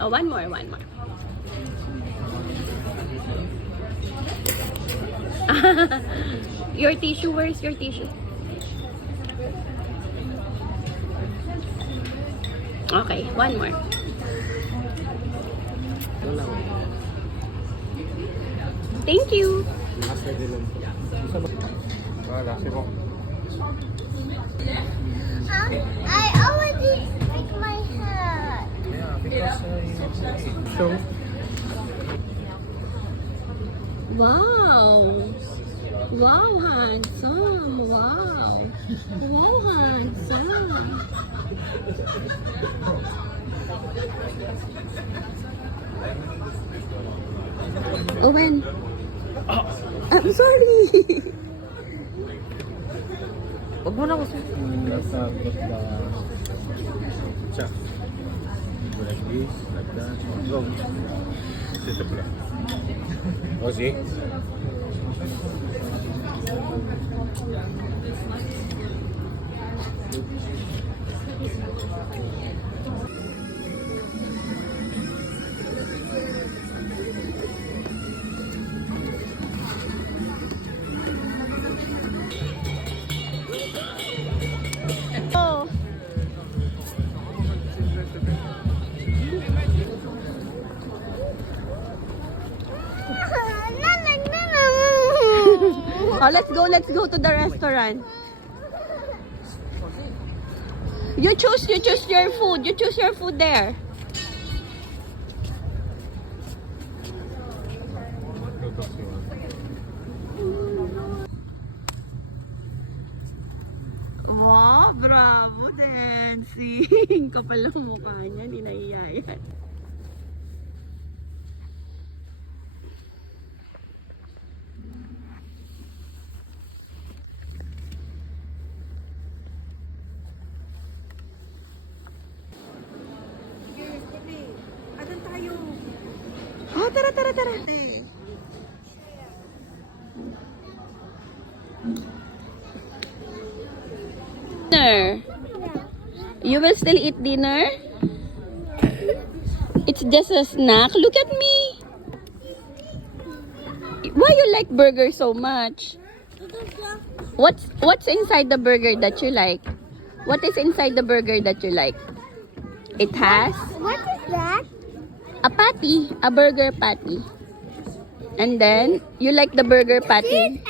Oh, one more, one more. Your tissue, where's your tissue? Okay, one more. Thank you. I already make my hair. Wow. Wow, handsome. Wow. Wow, handsome. Owen. I'm sorry. Huwag mo na kasi. Nasa check. Like this, like that. Go. Dito pala. O, see? Oh. Oh, let's go to the restaurant. You choose your food. You choose your food there. Wow, bravo, dancing. Kapal ang mukha niya, hindi nahiya yan. Oh, tara. Dinner. You will still eat dinner? It's just a snack. Look at me. Why you like burger so much? What's inside the burger that you like? What is inside the burger that you like? It has What is that? a patty, a burger patty. And then, you like the burger patty?